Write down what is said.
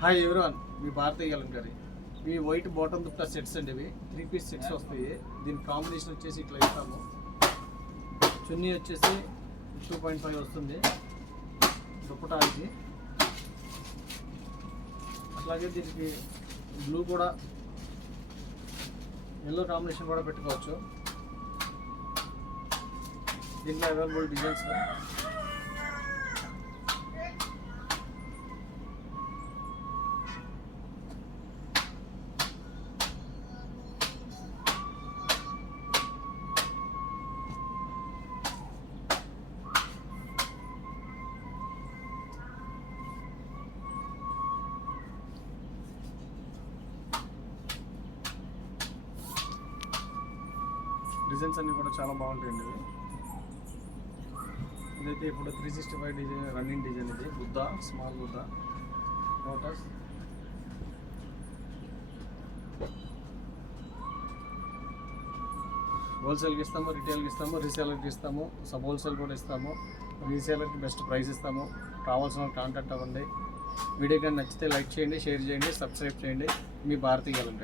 Hi everyone, మీ భారతీయ గారి మీ white bottom dupatta సెట్స్ అండి. ఇవి 3 పీస్ సెట్స్ వస్తాయి. దీని కాంబినేషన్ వచ్చేసి ఇట్లా ఇస్తాము. చున్నీ వచ్చేసి 2.5 వస్తుంది దుప్పటా ఇది. అట్లాగే దీనికి బ్లూ కూడా, ఎల్లో కాంబినేషన్ కూడా పెట్టుకోవచ్చు. దీంట్లో అవైలబుల్ డిజైన్స్ డిజైన్స్ అన్నీ కూడా చాలా బాగుంటాయండి. ఇదైతే ఇప్పుడు 365 డిజైన్, రన్నింగ్ డిజైన్. ఇది బుద్ధ, స్మాల్ బుద్ధ, లోటస్. హోల్సేల్కి ఇస్తాము, రిటైల్కి ఇస్తాము, రీసేలర్కి ఇస్తాము, సబ్ హోల్సేల్ కూడా ఇస్తాము. రీసేలర్కి బెస్ట్ ప్రైస్ ఇస్తాము. కావాల్సిన కాంటాక్ట్ అవ్వండి. వీడియో కానీ నచ్చితే లైక్ చేయండి, షేర్ చేయండి, సబ్స్క్రైబ్ చేయండి. మీ భారతీయ గారి